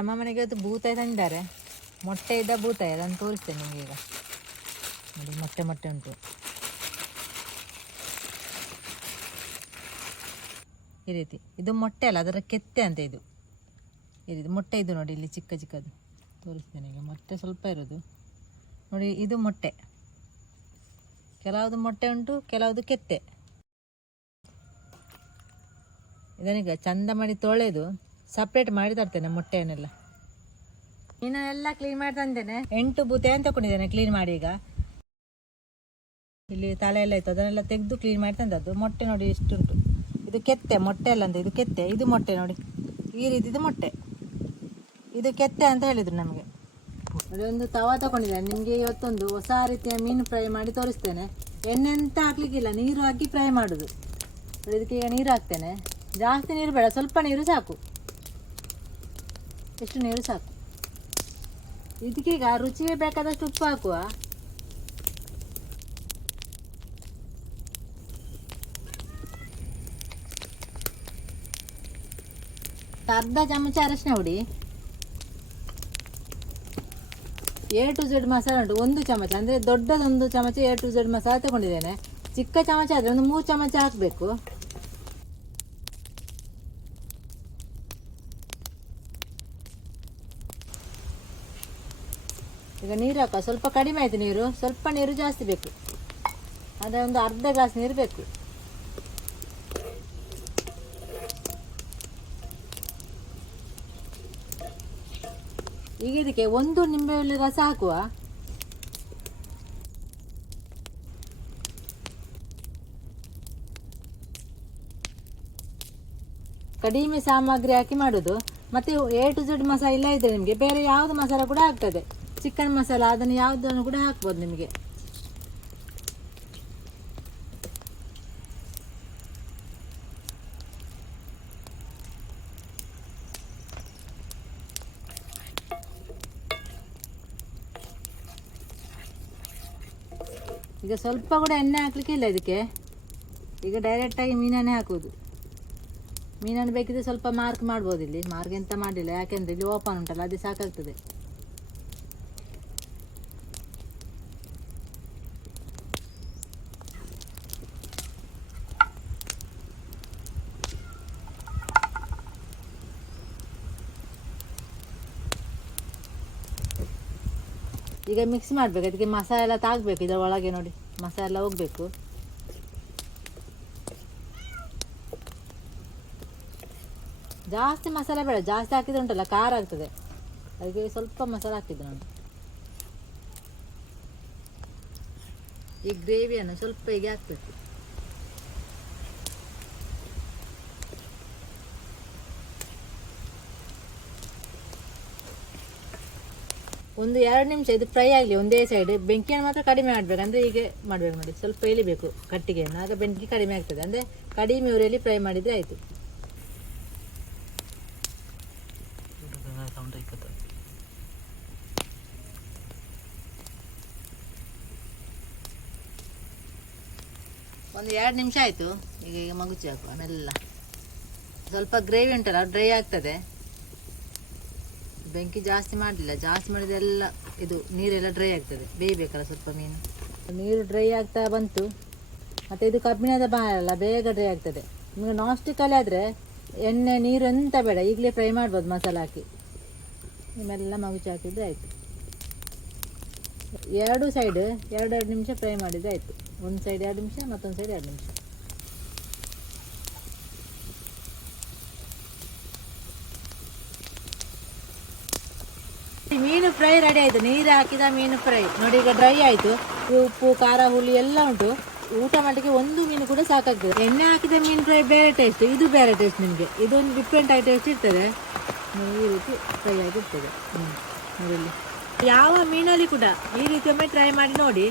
ನಮ್ಮ ಮನೆಗೆ ಇವತ್ತು ಭೂತಾಯಿ ತಂದಿದ್ದಾರೆ ಮೊಟ್ಟೆ ಇದ್ದ ಭೂತಾಯಿ ಅದನ್ನು ತೋರಿಸ್ತೇನೆ ನಿಮಗೆ ಈಗ. ನೋಡಿ, ಮೊಟ್ಟೆ ಮೊಟ್ಟೆ ಉಂಟು. ಈ ರೀತಿ. ಇದು ಮೊಟ್ಟೆ ಅಲ್ಲ, ಅದರ ಕೆತ್ತೆ ಅಂತ ಇದು. ಈ ರೀತಿ ಮೊಟ್ಟೆ ಇದು ನೋಡಿ, ಇಲ್ಲಿ ಚಿಕ್ಕ ಚಿಕ್ಕದು. ತೋರಿಸ್ತೇನೆ ಈಗ, ಮೊಟ್ಟೆ ಸ್ವಲ್ಪ ಇರೋದು. ನೋಡಿ, ಇದು ಮೊಟ್ಟೆ. ಕೆಲವುದು ಮೊಟ್ಟೆ ಉಂಟು ಕೆಲವು ಕೆತ್ತೆ. ಇದನ್ನೀಗ ಚಂದ ಮಾಡಿ ತೊಳೆದು ಸಪ್ರೇಟ್ ಮಾಡಿ ತರ್ತೇನೆ ಮೊಟ್ಟೆಯನ್ನೆಲ್ಲ. ಮೀನನ್ನೆಲ್ಲ ಕ್ಲೀನ್ ಮಾಡಿ ತಂದೇನೆ. ಎಂಟು ಬೂತೆ ಅಂತ ತಗೊಂಡಿದ್ದೇನೆ ಕ್ಲೀನ್ ಮಾಡಿ ಈಗ. ಇಲ್ಲಿ ತಲೆ ಎಲ್ಲ ಇತ್ತು ಅದನ್ನೆಲ್ಲ ತೆಗೆದು ಕ್ಲೀನ್ ಮಾಡಿ ತಂದದ್ದು. ಮೊಟ್ಟೆ ನೋಡಿ ಇಷ್ಟುಂಟು ಇದು ಕೆತ್ತೆ ಮೊಟ್ಟೆ ಅಲ್ಲ ಅಂತ ಇದು ಕೆತ್ತೆ. ಇದು ಮೊಟ್ಟೆ ನೋಡಿ. ಈ ರೀತಿದು ಮೊಟ್ಟೆ. ಇದು ಕೆತ್ತೆ ಅಂತ ಹೇಳಿದ್ರು ನಮಗೆ. ಅದೊಂದು ತವ ತಗೊಂಡಿದ್ದೇನೆ. ನಿಮಗೆ ಇವತ್ತೊಂದು ಹೊಸ ರೀತಿಯ ಮೀನು ಫ್ರೈ ಮಾಡಿ ತೋರಿಸ್ತೇನೆ. ಎಣ್ಣೆ ಅಂತ ಹಾಕ್ಲಿಕ್ಕಿಲ್ಲ ನೀರು ಹಾಕಿ ಫ್ರೈ ಮಾಡೋದು. ಇದಕ್ಕೆ ಈಗ ನೀರು ಹಾಕ್ತೇನೆ. ಜಾಸ್ತಿ ನೀರು ಬೇಡ ಸ್ವಲ್ಪ ನೀರು ಸಾಕು. ಎಷ್ಟು ನೀರು ಸಾಕು. ಇದಕ್ಕೀಗ ರುಚಿಗೆ ಬೇಕಾದಷ್ಟು ಉಪ್ಪು ಹಾಕುವ. ಅರ್ಧ ಚಮಚ ಅರಶಿನ ಹುಡಿ. ಎ ಟು ಝೆಡ್ ಮಸಾಲ ಉಂಟು, ಒಂದು ಚಮಚ, ಅಂದರೆ ದೊಡ್ಡದೊಂದು ಚಮಚ ಎ ಟು ಝೆಡ್ ಮಸಾಲ ತಗೊಂಡಿದ್ದೇನೆ. ಚಿಕ್ಕ ಚಮಚ ಆದರೆ ಒಂದು ಮೂರು ಚಮಚ ಹಾಕಬೇಕು. ಈಗ ನೀರು ಹಾಕ, ಸ್ವಲ್ಪ ಕಡಿಮೆ ಆಯಿತು ನೀರು, ಸ್ವಲ್ಪ ನೀರು ಜಾಸ್ತಿ ಬೇಕು. ಅಂದರೆ ಒಂದು ಅರ್ಧ ಗ್ಲಾಸ್ ನೀರು ಬೇಕು. ಈಗ ಇದಕ್ಕೆ ಒಂದು ನಿಂಬೆಹುಳಿ ರಸ ಹಾಕುವ. ಕಡಿಮೆ ಸಾಮಗ್ರಿ ಹಾಕಿ ಮಾಡೋದು. ಮತ್ತೆ ಎ ಟು ಜೆಡ್ ಮಸಾಲ ಇಲ್ಲ ಇದ್ರೆ ನಿಮಗೆ ಬೇರೆ ಯಾವುದು ಮಸಾಲ ಕೂಡ ಆಗ್ತದೆ. ಚಿಕನ್ ಮಸಾಲ ಅದನ್ನು ಯಾವುದನ್ನು ಕೂಡ ಹಾಕ್ಬೋದು ನಿಮಗೆ. ಈಗ ಸ್ವಲ್ಪ ಕೂಡ ಎಣ್ಣೆ ಹಾಕ್ಲಿಕ್ಕೆ ಇಲ್ಲ ಇದಕ್ಕೆ. ಈಗ ಡೈರೆಕ್ಟಾಗಿ ಮೀನನ್ನೇ ಹಾಕೋದು ಮೀನನ್ನು ಬೇಕಿದ್ರೆ ಸ್ವಲ್ಪ ಮಾರ್ಕ್ ಮಾಡ್ಬೋದು ಇಲ್ಲಿ. ಮಾರ್ಕ್ ಎಂತ ಮಾಡಿಲ್ಲ ಯಾಕೆಂದ್ರೆ ಇಲ್ಲಿ ಓಪನ್ ಉಂಟಲ್ಲ, ಅದೇ ಸಾಕಾಗ್ತದೆ. ಈಗ ಮಿಕ್ಸ್ ಮಾಡಬೇಕು. ಅದಕ್ಕೆ ಮಸಾಲೆ ಎಲ್ಲ ತಾಗಬೇಕು ಇದರ ಒಳಗೆ ನೋಡಿ. ಮಸಾಲೆ ಎಲ್ಲ ಹೋಗಬೇಕು. ಜಾಸ್ತಿ ಮಸಾಲೆ ಬೇಡ. ಜಾಸ್ತಿ ಹಾಕಿದ್ರೆ ಉಂಟಲ್ಲ, ಖಾರ ಆಗ್ತದೆ. ಅದಕ್ಕೆ ಸ್ವಲ್ಪ ಮಸಾಲೆ ಹಾಕಿದ್ದು ನಾನು. ಈ ಗ್ರೇವಿಯನ್ನು ಸ್ವಲ್ಪ ಹೀಗೆ ಹಾಕ್ಬೇಕು. ಒಂದು ಎರಡು ನಿಮಿಷ ಇದು ಫ್ರೈ ಆಗಲಿ ಒಂದೇ ಸೈಡ್ ಬೆಂಕಿಯನ್ನು ಮಾತ್ರ ಕಡಿಮೆ ಮಾಡಬೇಕು. ಅಂದರೆ ಹೀಗೆ ಮಾಡಬೇಕು ನೋಡಿ, ಸ್ವಲ್ಪ ಎಳಿಬೇಕು ಕಟ್ಟಿಗೆಯನ್ನು. ಆಗ ಬೆಂಕಿ ಕಡಿಮೆ ಆಗ್ತದೆ. ಅಂದರೆ ಕಡಿಮೆ ಉರಿಯಲ್ಲಿ ಫ್ರೈ ಮಾಡಿದರೆ ಆಯಿತು. ಒಂದು ಎರಡು ನಿಮಿಷ ಆಯಿತು. ಈಗ ಈಗ ಮಗುಚಿ ಹಾಕುವ, ಮೆಲ್ಲ. ಸ್ವಲ್ಪ ಗ್ರೇವಿ ಉಂಟಲ್ಲ ಡ್ರೈ ಆಗ್ತದೆ. ಬೆಂಕಿ ಜಾಸ್ತಿ ಮಾಡಲಿಲ್ಲ, ಜಾಸ್ತಿ ಮಾಡಿದ್ರೆ ಎಲ್ಲ ಇದು ನೀರೆಲ್ಲ ಡ್ರೈ ಆಗ್ತದೆ, ಬೇಯಬೇಕಲ್ಲ ಸ್ವಲ್ಪ ಮೀನು. ನೀರು ಡ್ರೈ ಆಗ್ತಾ ಬಂತು, ಮತ್ತು ಇದು ಕಬ್ಬಿಣದ ಬಾಣಲ್ಲ ಬೇಗ ಡ್ರೈ ಆಗ್ತದೆ. ನಿಮಗೆ ನಾನ್ ಸ್ಟಿಕ್ಕಲ್ಲಿ ಆದರೆ ಎಣ್ಣೆ, ನೀರು ಎಂತ ಬೇಡ, ಈಗಲೇ ಫ್ರೈ ಮಾಡ್ಬೋದು ಮಸಾಲ ಹಾಕಿ. ನಿಮ್ಮೆಲ್ಲ ಮಗುಚಿ ಹಾಕಿದ್ರೆ ಆಯಿತು. ಎರಡು ಸೈಡ್ ಎರಡೆರಡು ನಿಮಿಷ ಫ್ರೈ ಮಾಡಿದ್ರೆ ಆಯಿತು. ಒಂದು ಸೈಡ್ ಎರಡು ನಿಮಿಷ, ಮತ್ತೊಂದು ಸೈಡ್ ಎರಡು ನಿಮಿಷ. ಮೀನು ಫ್ರೈ ರೆಡಿ ಆಯಿತು. ನೀರು ಹಾಕಿದ ಮೀನು ಫ್ರೈ. ನೋಡಿ, ಈಗ ಡ್ರೈ ಆಯಿತು. ಉಪ್ಪು, ಖಾರ, ಹುಳಿ ಎಲ್ಲ ಉಂಟು. ಊಟ ಮಾಡಲಿಕ್ಕೆ ಒಂದು ಮೀನು ಕೂಡ ಸಾಕಾಗ್ತದೆ. ಎಣ್ಣೆ ಹಾಕಿದ ಮೀನು ಫ್ರೈ ಬೇರೆ ಟೇಸ್ಟ್ ಇದು ಬೇರೆ ಟೇಸ್ಟ್ ನಿಮಗೆ. ಇದೊಂದು ಡಿಫ್ರೆಂಟ್ ಆಗಿ ಟೇಸ್ಟ್ ಇರ್ತದೆ. ಈ ರೀತಿ ಫ್ರೈ ಆಗಿರ್ತದೆ ಹ್ಞೂ ನೋಡಿ ಯಾವ ಮೀನಲ್ಲಿ ಕೂಡ ಈ ರೀತಿ ಒಮ್ಮೆ ಟ್ರೈ ಮಾಡಿ ನೋಡಿ.